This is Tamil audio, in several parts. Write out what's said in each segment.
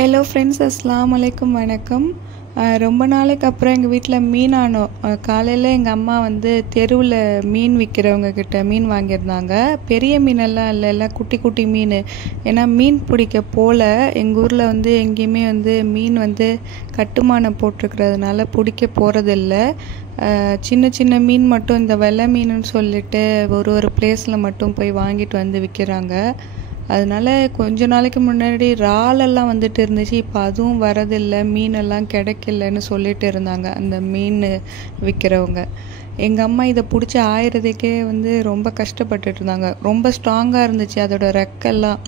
ஹலோ ஃப்ரெண்ட்ஸ், அஸ்ஸலாமு அலைக்கும், வணக்கம். ரொம்ப நாளைக்கு அப்புறம் எங்கள் வீட்டில் மீன் ஆனோம். காலையில் எங்கள் அம்மா தெருவில் மீன் விற்கிறவங்க கிட்ட மீன் வாங்கியிருந்தாங்க. பெரிய மீனெல்லாம் இல்லை, எல்லாம் குட்டி குட்டி மீன். ஏன்னா மீன் பிடிக்க போல் எங்கள் ஊரில் எங்கேயுமே மீன் கட்டுமானம் போட்டிருக்கிறதுனால பிடிக்க போகிறதில்ல. சின்ன சின்ன மீன் மட்டும் இந்த வெள்ளை மீனுன்னு சொல்லிட்டு ஒரு பிளேஸில் மட்டும் போய் வாங்கிட்டு விற்கிறாங்க. அதனால கொஞ்ச நாளைக்கு முன்னாடி இறாலெல்லாம் இருந்துச்சு. இப்போ அதுவும் வரதில்லை, மீனெல்லாம் கிடைக்கலன்னு சொல்லிட்டு இருந்தாங்க அந்த மீன் விற்கிறவங்க. எங்கள் அம்மா இதை பிடிச்சி ஆயிரதுக்கே ரொம்ப கஷ்டப்பட்டுட்டு இருந்தாங்க. ரொம்ப ஸ்ட்ராங்காக இருந்துச்சு அதோட ரெக்கெல்லாம்.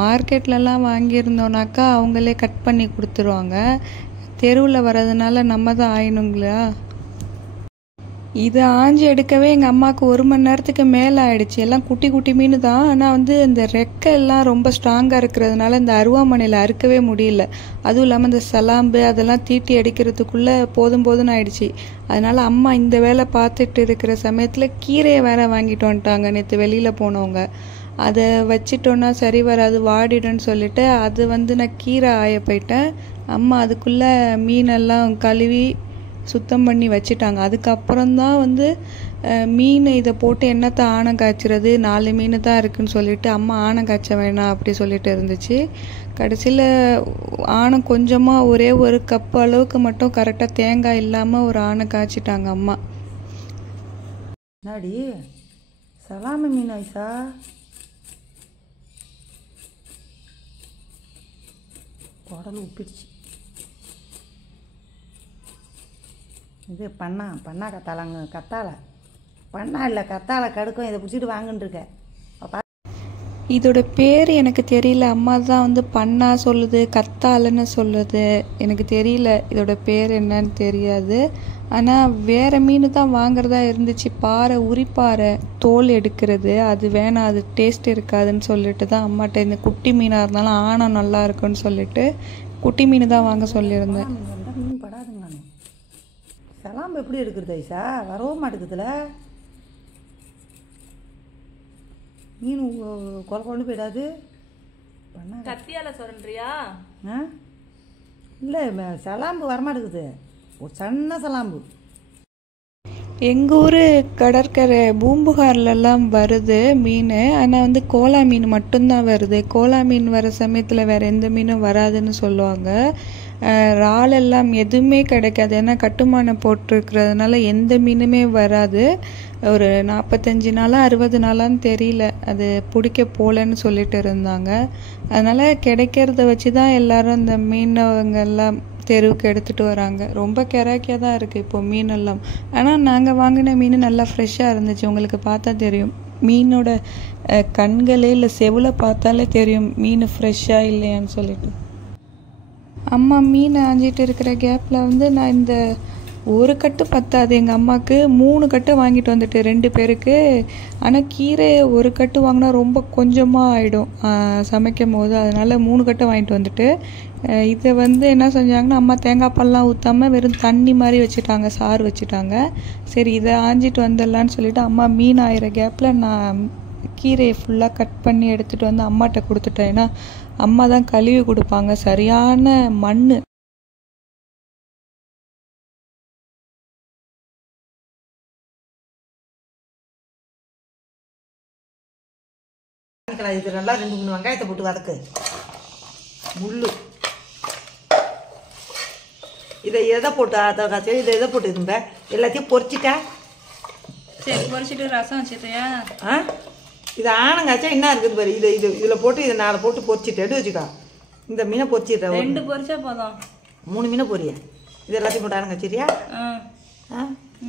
மார்க்கெட்லலாம் வாங்கியிருந்தோன்னாக்கா அவங்களே கட் பண்ணி கொடுத்துருவாங்க. தெருவில் வர்றதுனால நம்ம தான் ஆயணுங்களா. இது ஆஞ்சி எடுக்கவே எங்கள் அம்மாவுக்கு 1 மணி நேரத்துக்கு மேலே ஆயிடுச்சு. எல்லாம் குட்டி குட்டி மீன் தான். ஆனால் இந்த ரெக்கை எல்லாம் ரொம்ப ஸ்ட்ராங்காக இருக்கிறதுனால இந்த அருவாமனையில் அறுக்கவே முடியல. அதுவும் இல்லாமல் இந்த சலாம்பு அதெல்லாம் தீட்டி அடிக்கிறதுக்குள்ளே போதும்னு ஆயிடுச்சு. அதனால் அம்மா இந்த வேலை பார்த்துட்டு இருக்கிற சமயத்தில் கீரையை வேற வாங்கிட்டு வந்துட்டாங்க. நேற்று வெளியில் போனவங்க அதை வச்சிட்டோன்னா சரி வராது, வாடிடுன்னு சொல்லிட்டு அது நான் கீரை ஆய போயிட்டேன். அம்மா அதுக்குள்ளே மீனெல்லாம் கழுவி சுத்தம் பண்ணி வச்சிட்டாங்க. அதுக்கப்புறம்தான் மீன் இதை போட்டு என்னத்தை ஆணம் காய்ச்சிறது, 4 மீன் தான் இருக்குன்னு சொல்லிட்டு அம்மா ஆணம் காய்ச்ச வேணாம் அப்படி சொல்லிட்டு இருந்துச்சு. கடைசியில் ஆணம் கொஞ்சமாக ஒரே 1 கப் அளவுக்கு மட்டும் கரெக்டாக தேங்காய் இல்லாமல் ஒரு ஆணம் காய்ச்சிட்டாங்க அம்மா. நாடி சலாமி மீன் ஐசா குடல் உப்பிடுச்சு. இது பண்ணா கத்தாழை பண்ணா இல்லை, கத்தாழை கடுக்கும். இதை பிடிச்சிட்டு வாங்கின்னு இருக்க. இதோட பேர் எனக்கு தெரியல. அம்மா தான் பண்ணா சொல்லுது, கத்தாழைன்னு சொல்லுது. எனக்கு தெரியல இதோட பேர் என்னன்னு தெரியாது. ஆனால் வேறு மீன் தான் வாங்குறதா இருந்துச்சு. பாறை, உரிப்பாறை தோல் எடுக்கிறது அது வேணாம், அது டேஸ்ட் இருக்காதுன்னு சொல்லிட்டு தான் அம்மாட்ட இந்த குட்டி மீனாக இருந்தாலும் ஆணம் நல்லா இருக்குன்னு சொல்லிட்டு குட்டி மீன் தான் வாங்க சொல்லியிருந்தேன். மீன் படாதுங்க. நான் சலாம்பு எப்படி எடுக்கிறது ஐசா? வரவும் மாட்டேங்குதுல. மீன் கொண்டு போயிடாது. பண்ணா கத்தியால சொல்றியா? இல்லை, சலாம்பு வரமாட்டேங்குது. ஒரு சின்ன சலாம்பு. எங்கள் ஊர் கடற்கரை பூம்புகார்லலாம் வருது மீன். ஆனால் கோலா மீன் மட்டும்தான் வருது. கோலா மீன் வர சமயத்தில் வேறு எந்த மீனும் வராதுன்னு சொல்லுவாங்க. இறால் எல்லாம் எதுவுமே கிடைக்காது. ஏன்னா கட்டுமானம் போட்டிருக்கிறதுனால எந்த மீனுமே வராது. ஒரு 45 நாளாக 60 நாளான்னு தெரியல, அது பிடிக்க போகலன்னு சொல்லிட்டு இருந்தாங்க. அதனால் கிடைக்கிறத வச்சு தான் எல்லோரும் இந்த மீனவங்கெல்லாம் தெருவுக்கு எடுத்துகிட்டு வராங்க. ரொம்ப கிராக்கியாக தான் இருக்குது இப்போ மீனெல்லாம். ஆனால் நாங்கள் வாங்கின மீன் நல்லா ஃப்ரெஷ்ஷாக இருந்துச்சு. உங்களுக்கு பார்த்தா தெரியும், மீனோட கண்களே இல்லை செவில் பார்த்தாலே தெரியும் மீன் ஃப்ரெஷ்ஷாக இல்லையான்னு சொல்லிட்டு. அம்மா மீன் ஆஞ்சிட்டு இருக்கிற கேப்பில் நான் இந்த 1 கட்டு பத்தாது, எங்கள் அம்மாவுக்கு 3 கட்டு வாங்கிட்டு வந்துட்டு 2 பேருக்கு. ஆனால் கீரை 1 கட்டு வாங்கினா ரொம்ப கொஞ்சமாக ஆகிடும் சமைக்கும் போது. அதனால் 3 கட்டு வாங்கிட்டு வந்துட்டு இதை என்ன செஞ்சாங்கன்னா அம்மா தேங்காய் பால்லாம் ஊற்றாமல் வெறும் தண்ணி மாதிரி வச்சுட்டாங்க, சாறு வச்சுட்டாங்க. சரி இதை ஆஞ்சிட்டு வந்துடலான்னு சொல்லிட்டு அம்மா மீன் ஆயிர கேப்பில் நான் கீரையை ஃபுல்லாக கட் பண்ணி எடுத்துகிட்டு அம்மாட்ட கொடுத்துட்டேன். ஏன்னா அம்மா தான் கழுவி கொடுப்பாங்க. சரியான மண். இது நல்லா 2-3 வெங்காயத்தை போட்டு வதக்கு. முள்ளு இதை எதை போட்டு காய்ச்சி இதை எதை போட்டு இருந்த எல்லாத்தையும் பொரிச்சிட்டா. சரி, பொரிச்சிட்டு ரசம் வச்சுட்டியா? இது ஆனங்காய்ச்சா என்ன இருக்குது பாரு. இதில் போட்டு இதை 4 போட்டு பொரிச்சிட்டு எடுத்து வச்சுக்கா. இந்த மீனை பொரிச்சிடுறேன். 2 பொரிச்சா போதும். 3 மீனை பொரிய. இது எல்லாத்தையும் போட்டு ஆனங்காய்ச்சிரியா?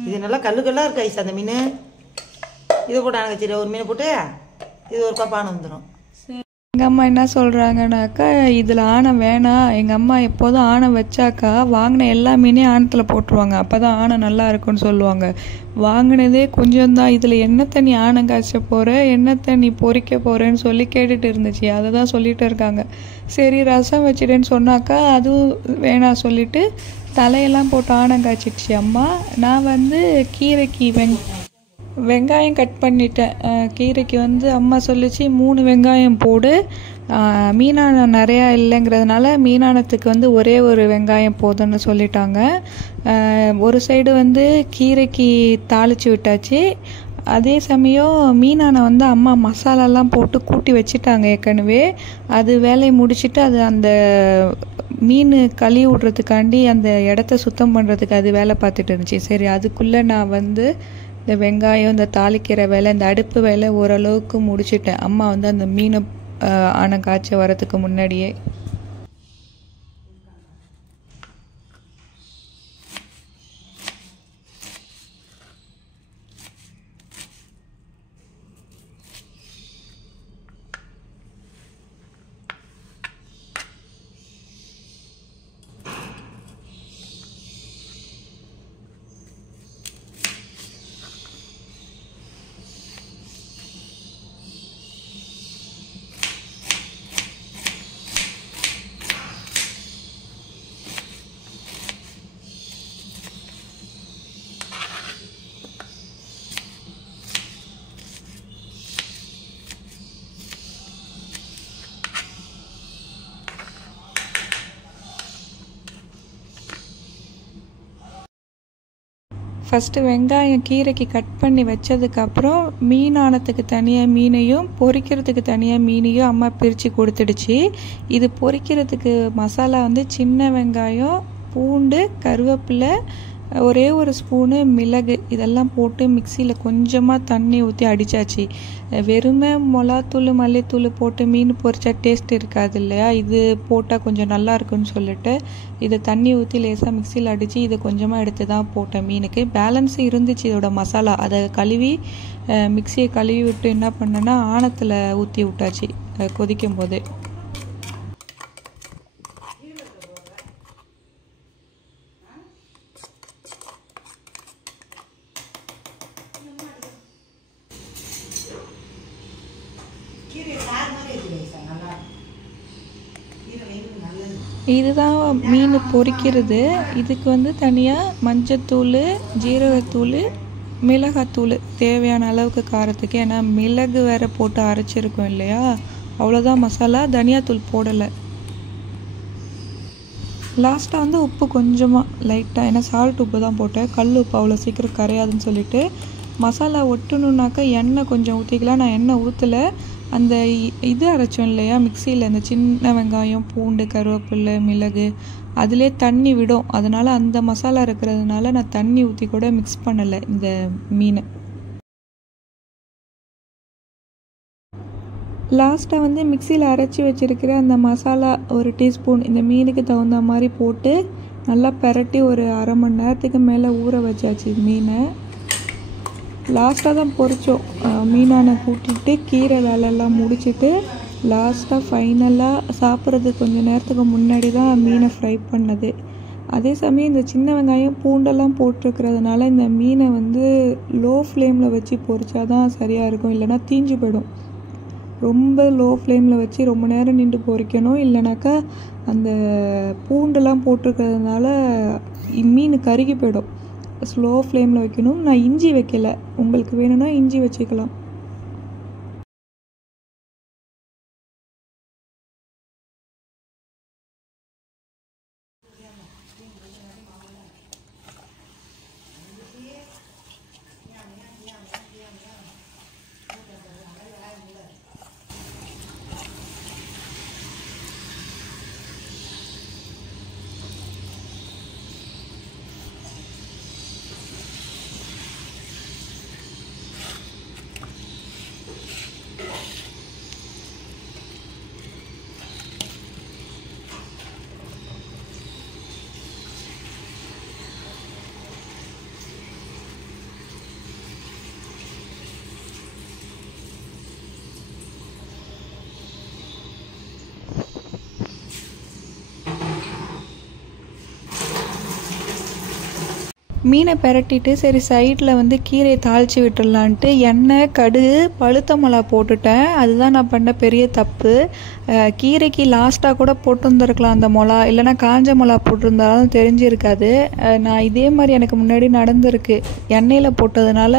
இது நல்லா கல்லுக்கெல்லாம் இருக்கு ஐஸ் அந்த மீன். இதை போட்டு ஆனங்காய்ச்சிரியா? 1 மீனை போட்டு இது 1 கப் ஆணம் வந்துடும். எங்கள் அம்மா என்ன சொல்கிறாங்கனாக்கா, இதில் ஆணம் வேணாம். எங்கள் அம்மா எப்போதும் ஆணம் வச்சாக்கா வாங்கின எல்லா மீனையும் ஆணத்தில் போட்டுருவாங்க. அப்போ தான் ஆணம் நல்லா இருக்குன்னு சொல்லுவாங்க. வாங்கினதே கொஞ்சம் தான், இதில் என்னத்தை நீ ஆணம் காய்ச்ச போகிற, என்னத்தை நீ பொரிக்க போகிறேன்னு சொல்லி கேட்டுட்டு இருந்துச்சு. அதை தான் சொல்லிட்டு இருக்காங்க. சரி ரசம் வச்சிடேன்னு சொன்னாக்கா அதுவும் வேணாம் சொல்லிட்டு தலையெல்லாம் போட்டு ஆணம் காய்ச்சிடுச்சு அம்மா. நான் கீரைக்கு வெங்காயம் கட் பண்ணிட்டேன். கீரைக்கு அம்மா சொல்லிச்சு 3 வெங்காயம் போடு, மீனானம் நிறையா இல்லைங்கிறதுனால மீனானத்துக்கு வந்து ஒரே ஒரு வெங்காயம் போதும்னு சொல்லிட்டாங்க. ஒரு சைடு வந்து கீரைக்கு தாளித்து விட்டாச்சு. அதே சமயம் மீனானை வந்து அம்மா மசாலாலாம் போட்டு கூட்டி வச்சுட்டாங்க ஏற்கனவே. அது வேலையை முடிச்சுட்டு அது அந்த மீன் கழுவி விட்றதுக்காண்டி அந்த இடத்த சுத்தம் பண்ணுறதுக்கு அது வேலை பார்த்துட்டு இருந்துச்சு. சரி, அதுக்குள்ளே நான் வந்து இந்த வெங்காயம், இந்த தாளிக்கிற வேலை, இந்த அடுப்பு வேலை ஓரளவுக்கு முடிச்சிட்டேன். அம்மா வந்து அந்த மீனை ஆனம் காய்ச்ச வரத்துக்கு முன்னாடியே. ஃபஸ்ட்டு வெங்காயம் கீரைக்கு கட் பண்ணி வச்சதுக்கப்புறம் மீனானத்துக்கு தனியாக மீனையும் பொரிக்கிறதுக்கு தனியாக மீனையும் அம்மா பிரித்து கொடுத்துடுச்சு. இது பொரிக்கிறதுக்கு மசாலா வந்து சின்ன வெங்காயம், பூண்டு, கருவேப்பிலை, ஒரே ஒரு ஸ்பூனு மிளகு இதெல்லாம் போட்டு மிக்சியில் கொஞ்சமாக தண்ணி ஊற்றி அடித்தாச்சு. வெறுமே மிளகாத்தூள், மல்லித்தூள் போட்டு மீன் பொரிச்சா டேஸ்ட் இருக்காது இல்லையா? இது போட்டால் கொஞ்சம் நல்லா இருக்குன்னு சொல்லிட்டு இதை தண்ணி ஊற்றி லேசாக மிக்சியில் அடித்து இதை கொஞ்சமாக எடுத்து தான் போட்டேன் மீனுக்கு. பேலன்ஸ் இருந்துச்சு இதோட மசாலா. அதை கழுவி மிக்சியை கழுவி விட்டு என்ன பண்ணேன்னா ஆணத்தில் ஊற்றி விட்டாச்சு கொதிக்கும் போது. இதுதான் மீன் பொரிக்கிறது. இதுக்கு வந்து தனியாக மஞ்சத்தூள், ஜீரகத்தூள், மிளகாத்தூள் தேவையான அளவுக்கு காரத்துக்கு. ஏன்னா மிளகு வேற போட்டு அரைச்சிருக்கோம் இல்லையா? அவ்வளோதான் மசாலா. தனியாத்தூள் போடலை. லாஸ்ட்டாக வந்து உப்பு கொஞ்சமாக லைட்டாக, ஏன்னா சால்ட் உப்பு தான் போட்டேன், கல் உப்பு அவ்வளோ சீக்கிரம் கரையாதுன்னு சொல்லிட்டு. மசாலா ஒட்டணுன்னாக்கா எண்ணெய் கொஞ்சம் ஊற்றிக்கலாம். நான் எண்ணெய் ஊற்றலை. அந்த இது அரைச்சோம் இல்லையா மிக்சியில், அந்த சின்ன வெங்காயம், பூண்டு, கருவேப்பிலை, மிளகு அதிலே தண்ணி விடும். அதனால் அந்த மசாலா இருக்கிறதுனால நான் தண்ணி ஊற்றி கூட மிக்ஸ் பண்ணலை இந்த மீனை. லாஸ்ட்டாக வந்து மிக்சியில் அரைச்சி வச்சுருக்கிற அந்த மசாலா ஒரு டீஸ்பூன் இந்த மீனுக்கு தகுந்த மாதிரி போட்டு நல்லா பெரட்டி ஒரு அரை மணி நேரத்துக்கு மேலே ஊற வச்சாச்சு மீனை. லாஸ்ட்டாக தான் பொரித்தோம். மீனானை கூட்டிகிட்டு கீரை வேலையெல்லாம் முடிச்சுட்டு லாஸ்ட்டாக ஃபைனலாக சாப்பிட்றதுக்கு கொஞ்சம் நேரத்துக்கு முன்னாடி தான் மீனை ஃப்ரை பண்ணது. அதே சமயம் இந்த சின்ன வெங்காயம், பூண்டெல்லாம் போட்டிருக்கிறதுனால இந்த மீனை வந்து லோ ஃப்ளேமில் வச்சு பொரிச்சா தான் சரியாக இருக்கும், இல்லைனா தீஞ்சு போயிடும். ரொம்ப லோ ஃப்ளேமில் வச்சு ரொம்ப நேரம் நின்று பொரிக்கணும். இல்லைனாக்கா அந்த பூண்டெல்லாம் போட்டிருக்கிறதுனால மீன் கருகி போயிடும். ஸ்லோ ஃப்ளேமில் வைக்கணும். நான் இஞ்சி வைக்கலை, உங்களுக்கு வேணும்னா இஞ்சி வச்சுக்கலாம். மீனை பெரட்டிட்டு சரி சைடில் வந்து கீரையை தாளித்து விட்டுடலான்ட்டு எண்ணெய், கடுகு, பழுத்த மிளகா போட்டுட்டேன். அதுதான் நான் பண்ண பெரிய தப்பு. கீரைக்கு லாஸ்ட்டாக கூட போட்டுருந்துருக்கலாம் அந்த மிளகா, இல்லைன்னா காஞ்ச மிளகா போட்டிருந்தாலும் தெரிஞ்சிருக்காது. நான் இதே மாதிரி எனக்கு முன்னாடி நடந்திருக்கு. எண்ணெயில் போட்டதுனால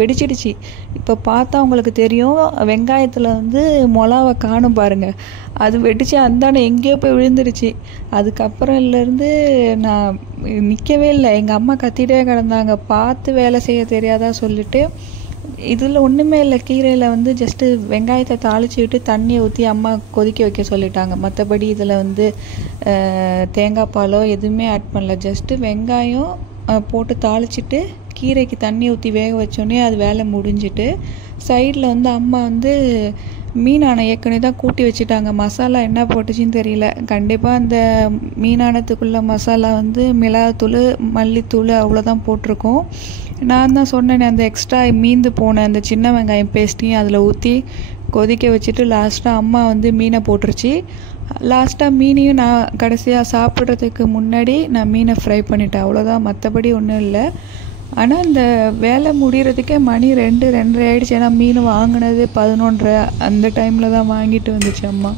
வெடிச்சிடுச்சு. இப்போ பார்த்தா உங்களுக்கு தெரியும், வெங்காயத்தில் வந்து மிளகாவை காணும் பாருங்கள். அது வெடிச்சு அந்தாண்ட எங்கேயோ போய் விழுந்துருச்சு. அதுக்கப்புறம்லேருந்து நான் நிற்கவே இல்லை. எங்கள் அம்மா கத்திட்டே கிடந்தாங்க, பார்த்து வேலை செய்ய தெரியாதா சொல்லிட்டு. இதில் ஒன்றுமே இல்லை, கீரையில் வந்து ஜஸ்ட்டு வெங்காயத்தை தாளித்து விட்டு தண்ணியை ஊற்றி அம்மா கொதிக்க வைக்க சொல்லிட்டாங்க. மற்றபடி இதில் வந்து தேங்காய் பாலோ எதுவுமே ஆட் பண்ணல. ஜஸ்ட்டு வெங்காயம் போட்டு தாளிச்சிட்டு கீரைக்கு தண்ணி ஊற்றி வேக வச்சோடனே அது வேலை முடிஞ்சிட்டு, சைடில் வந்து அம்மா வந்து மீனானை ஏற்கனவே தான் கூட்டி வச்சுட்டாங்க. மசாலா என்ன போட்டுச்சின்னு தெரியல. கண்டிப்பாக அந்த மீனானத்துக்குள்ள மசாலா வந்து மிளகாத்தூள், மல்லித்தூள் அவ்வளோதான் போட்டிருக்கோம். நான் தான் சொன்னேன், அந்த எக்ஸ்ட்ரா மீந்து போன அந்த சின்ன வெங்காயம் பேஸ்ட்டையும் அதில் ஊற்றி கொதிக்க வச்சுட்டு லாஸ்ட்டாக அம்மா வந்து மீனை போட்டுருச்சு. லாஸ்ட்டாக மீனையும் நான் கடைசியாக சாப்பிட்றதுக்கு முன்னாடி நான் மீனை ஃப்ரை பண்ணிட்டேன். அவ்வளோதான், மற்றபடி ஒன்றும் இல்லை. ஆனால் இந்த வேலை முடிகிறதுக்கே மணி 2-2:30 ஆகிடுச்சு. ஏன்னா மீன் வாங்கினது 11:30 அந்த டைமில் தான் வாங்கிட்டு வந்துச்சு அம்மா.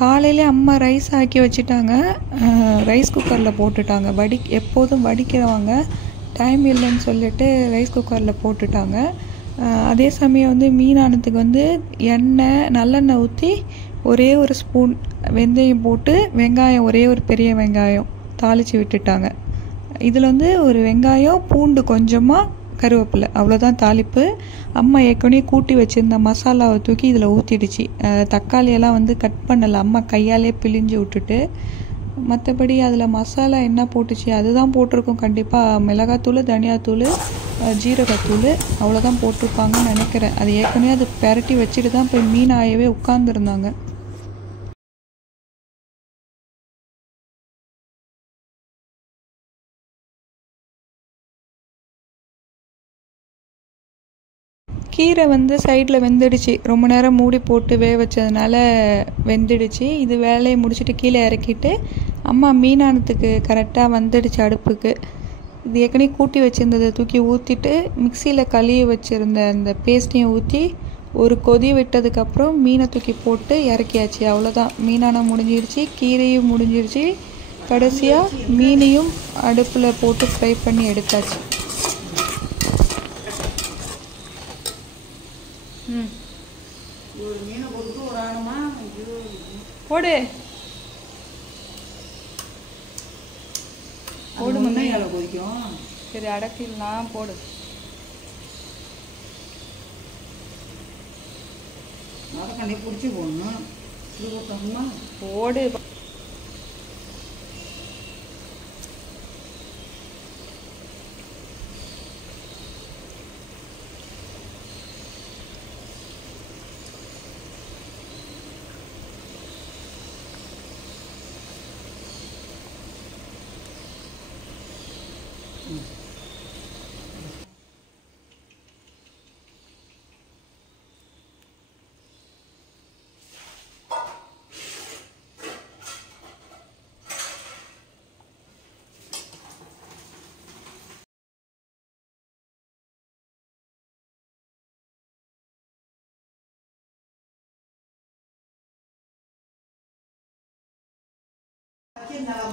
காலையிலே அம்மா ரைஸ் ஆக்கி வச்சுட்டாங்க. ரைஸ் குக்கரில் போட்டுட்டாங்க. எப்போதும் வடிக்கிறவங்க டைம் இல்லைன்னு சொல்லிட்டு ரைஸ் குக்கரில் போட்டுட்டாங்க. அதே சமயம் வந்து மீனானத்துக்கு வந்து நல்லெண்ணெய் ஊற்றி ஒரே ஒரு ஸ்பூன் வெந்தயம் போட்டு வெங்காயம், ஒரே ஒரு பெரிய வெங்காயம் தாளித்து விட்டுட்டாங்க. இதில் வந்து ஒரு வெங்காயம், பூண்டு கொஞ்சமாக, கருவேப்பிலை, அவ்வளோதான் தாளிப்பு. அம்மா ஏற்கனவே கூட்டி வச்சுருந்த மசாலாவை தூக்கி இதில் ஊற்றிடுச்சு. தக்காளியெல்லாம் வந்து கட் பண்ணலை, அம்மா கையாலே பிழிஞ்சு விட்டுட்டு. மற்றபடி அதில் மசாலா என்ன போட்டுச்சு அதுதான் போட்டிருக்கோம். கண்டிப்பாக மிளகாத்தூள், தனியாத்தூள், ஜீரகத்தூள் அவ்வளோதான் போட்டிருப்பாங்கன்னு நினைக்கிறேன். அது ஏற்கனவே அது பெரட்டி வச்சுட்டு தான் போய் மீன் ஆயவே உட்காந்துருந்தாங்க. கீரை வந்து சைடில் வெந்துடுச்சு. ரொம்ப நேரம் மூடி போட்டு வேக வச்சதுனால வெந்துடுச்சு. இது வேலையை முடிச்சுட்டு கீழே இறக்கிட்டு அம்மா மீனானத்துக்கு கரெக்டாக வந்துடுச்சு அடுப்புக்கு. இது ஏற்கனவே கூட்டி வச்சுருந்ததை தூக்கி ஊற்றிட்டு மிக்சியில் கழுவி வச்சுருந்த அந்த பேஸ்ட்டையும் ஊற்றி ஒரு கொதி விட்டதுக்கப்புறம் மீனை தூக்கி போட்டு இறக்கியாச்சு. அவ்வளோதான், மீனான முடிஞ்சிடுச்சு, கீரையும் முடிஞ்சிடுச்சு. கடைசியாக மீனையும் அடுப்பில் போட்டு ஃப்ரை பண்ணி எடுத்தாச்சு. ஒரு மீனை கொடுத்து ஒரு ஆணுமா போடு போடு முன்னே எவ்வளோ கொதிக்கும். சரி, அடக்கிடலாம், போடு. மரக்கண்ணி பிடிச்சி போடணும். இது போட்டோம்னா போடு.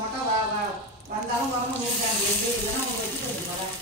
மட்டும் வந்தாலும் வரணும். 102 இல்லைன்னா 1 வச்சுட்டு வரேன்.